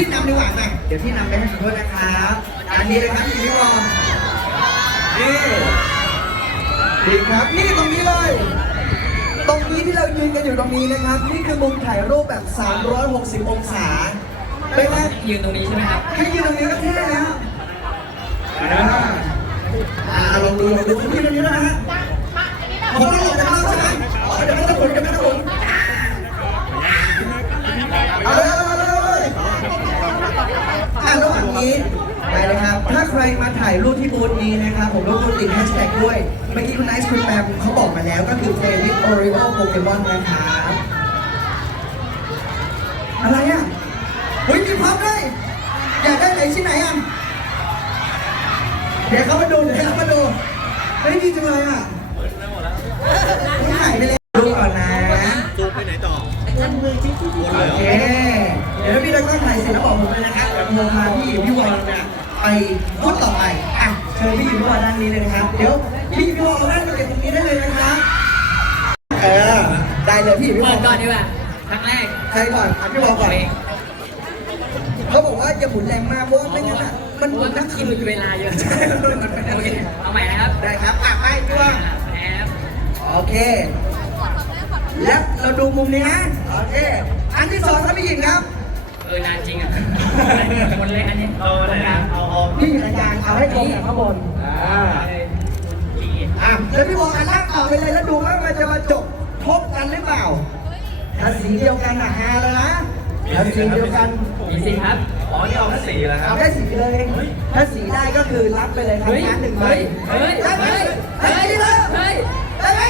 พี่นำดีกว่าไหมเดี๋ยวพี่นำไปให้ขอโทษนะครับอันนี้เลยครับพี่พี่วอมนี่ดีครับนี่ตรงนี้เลย ตรงนี้ที่เรายืนกันอยู่ตรงนี้นะครับ นี่คือมุมถ่ายรูปแบบ 360 องศาเป็นไงยืนตรงนี้ใช่ไหมครับให้ยืนตรงนี้ก็เท่แล้วอ่าอ่าลองดูลองดูคุณยืนตรงนี้นะฮะผมต้องหลบไปข้างล่างใช่ไหมอ๋อเดี๋ยวไม่ต้องหมุนเดี๋ยวไม่ต้องาถ่ายรูปที่บูธนี้นะครับผมรบกวนติดแฮชแท็กด้วย เมื่อกี้คุณไนซ์คุณแปมเขาบอกมาแล้วก็คือ play with Oreo Pokemon นะครับอะไรอะเฮ้ยมีพร็อพด้วยอยากได้ไหนชิ้นไหนอะเดี๋ยวเขามาดูเดี๋ยวเขามาดูเฮ้ยดีจังเลยอะไม่หายไปเลยดูก่อนนะจูไปไหนต่อโอเคเดี๋ยวพี่ตะก้อนถ่ายเสร็จแล้วบอกผมเลยนะครับเดี๋ยวผมพาพี่หญิงพี่วอนเนี่ย ไปพูดต่อไปอะเชิญพี่หญิงพี่วอนด้านนี้เลยนะครับ เดี๋ยวพี่หญิงพี่วอนเอาด้านมาเก็บตรงนี้ได้เลยนะครับเออได้เลยพี่หญิงพี่วเปิอดนก่อนดีกว่าครั้งแรกใครก่อนอะพี่วอนก่อนเขาบอกว่าอย่าหมุนแรงมากเพราะว่าไม่งั้นอะมันหมุนทั้งคืนเวลาเยอะโอเคเอาใหม่นะครับได้ครับอะไปพี่วอนแอปโอเคแล้วเราดูมุมนี้นะโอเคอันที่สองครับพี่หญิงครับ เออนานจริงอะคนเล็กอันนี้เอาอะไรนะเอาเอาพี่หญิงอาจารย์เอาให้ตรงกับข้างบนอ่าอะแล้วพี่บอกอันล่างต่อไปเลยแล้วดูว่ามันจะมาจบทบกันหรือเปล่าถ้าสีเดียวกันอะฮาแล้วนะถ้าสีเดียวกันมีสิครับอ๋อนี่เอาแค่สีแล้วครัเอาบ ได้สีเลย ถ้าสีได้ก็คือรับไปเลยครับเฮ้ยงานหนึ่งใบเฮ้ยได้ไหมเฮ้ยได้ไหมเฮ้ยได้ไหม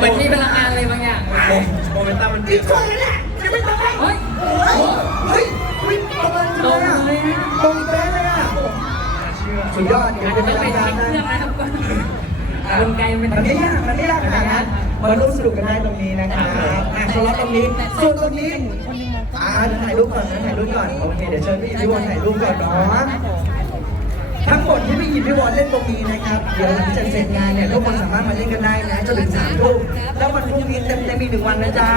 เหมือนมีพลังงานอะไรบางอย่างโมเมนตัมมันดีอีกคนนึงแหละยังไม่ตายเฮ้ยเฮ้ยเฮ้ยประมาณจังเลยอะตรงเป๊ะเลยอะสุดยอดเดี๋ยวอาจจะจะไปไปรายเช็งานคเครื่องนะนะครับกลไกมันมันไม่ยากมันไม่ยากขนาดนั้นมาร่วมสนุกกันได้ตรงนี้นะครับอะสำหรับตรงนี้ส่วนตรงนี้อ่าถ่ายรูปก่อนนะถ่ายรูปก่อนโอเคเดี๋ยวเชิญพี่หยิบพี่วอนถ่ายรูปก่อนเนาะทั้งหมด ที่พี่หยิบพี่วอนเล่นตรงนี้นะครับ เดี๋ยวหลังจากเสร็จงานเนี่ยทุกคนสามารถมาเล่นกันได้นะจนถึงสามทุ่มแล้ววันพรุ่งนี้เต็มเต็มๆอีกหนึ่งวันนะจ๊ะ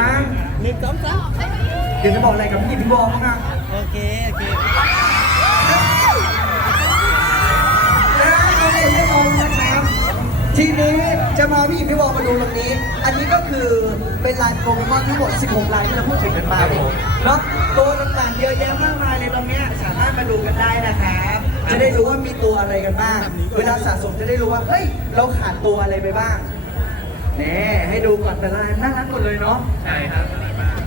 หนึ่งสองสามเดี๋ยวจะบอกอะไรกับพี่หยิบพี่วอนบ้างอะโอเคโอเคนะครับทีนี้จะมาพี่หยิบพี่วอลมาดูตรงนี้ อันนี้ก็คือเป็นลายโปเกมอนทั้งหมด 16 ลายที่เราพูดถึงกันไปเนาะตัวต่างๆเยอะแยะมากมายเลยตรงเนี้ยสามารถมาดูกันได้นะครับ จะได้รู้ว่ามีตัวอะไรกันบ้าง เวลาสะสมจะได้รู้ว่า เฮ้ย เราขาดตัวอะไรไปบ้างแน่ให้ดูก่อนแต่ละลายน่ารักหมดเลยเนาะ ใช่ครับ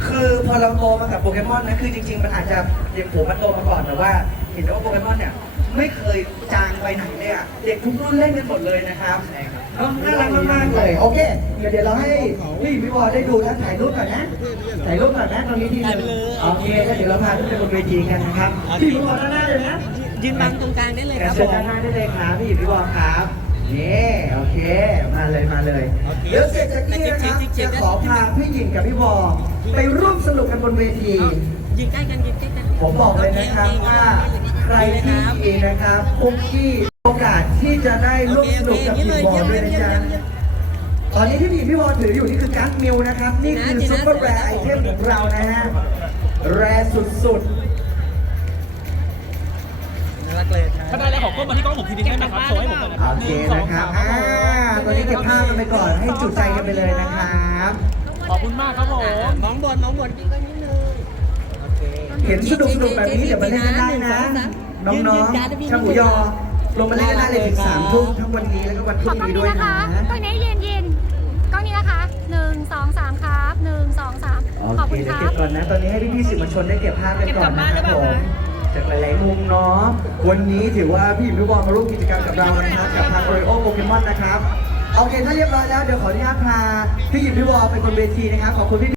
คือพอเราโตมากับโปเกมอนนะคือจริงๆ มันอาจจะเด็กผมมันโตมาก่อนแต่ว่า เห็นว่าโปเกมอนเนี่ยไม่เคยจางไปไหนเลยอะเด็กทุกรุ่นเล่นกันหมดเลยนะครับเนอะน่ารักมากๆเลย โอเค เดี๋ยวเดี๋ยวเราให้พี่พี่บอลได้ดูแล้วถ่ายรูปก่อนนะถ่ายรูปก่อนนะตรงนี้ทีหนึงโอเคแล้วเดี๋ยวเราพาขึ้นไปบนเวทีกันนะครับ พี่พี่บอลด้านหน้าเลยนะ ยืนบังตรงกลางได้เลยครับผเชิญมด้านหน้าได้เลยครับพี่พี่บอลครับนี่โอเค มาเลยมาเลยโอเคเดี๋ยวเสร็จจากนี้นะครับจะขอพาพี่หญิงกับพี่บอลไปร่วมสนุกกันบนเวที ยืนใกล้กันยืนใกล้กันผมบอกเลยนะครับว่าใครที่มีนะครับคุกกี้โอกาสที่จะได้ร่วมสนุกกับทีมบอลด้วยนะจ๊ะตอนนี้ที่พี่พี่บอลถืออยู่นี่คือการ์ดมิลนะครับ นี่คือซุปเปอร์แรร์ไอเทมของเรานะฮะแรร์สุดน่ารั กเลยครับ ถ้าได้แล้วขอก้มมาที่กล้องผมทีนึงได้ไหมครับโชว์ให้ผมหน่อยนะๆครัโอบเคหนึ่งสองนะครับสามอ่าตอนนี้เก็บภาพกันไปก่อนให้จุใจกันไปเลยนะครับขอบคุณมากครับผมมองบนมองบนยืนกันนิดนึงโอเคเห็นสนุกสนุกๆแบบนี้เดี๋ยวมาเล่นกันได้นะ น้องๆช่างหมูยอ ลงมาเล่นกันได้เลยถึงสามทุ่มทั้งวันนี้แล้วก็วันพขรุ่องกล้องนี้นี้ด้วยนะคะนะ กล้องนี้เย็นเย็นๆกล้องนี้นะคะหนึ่งสองสามครับหนึ่งสองสามขอบโอเคคุณเดี๋คยวรัเก็บบ ก่อนนะ ตอนนี้ให้พี่ๆสื่อมวลชนได้เก็บภาพกันก่อนนะครับผม จากหลาย ๆ มุมเนาะ วันนี้ถือว่าพี่หญิงพี่บอลมาร่วมกิจกรรมกับเรานะครับกับทางโอริโอโปเกมอนนะครับ โอเคถ้าเรียบร้อยแล้วเดี๋ยวขออนุญาตพาพี่หยิบพี่วอลไปบนเวทีนะครับ ขอบคุณพี่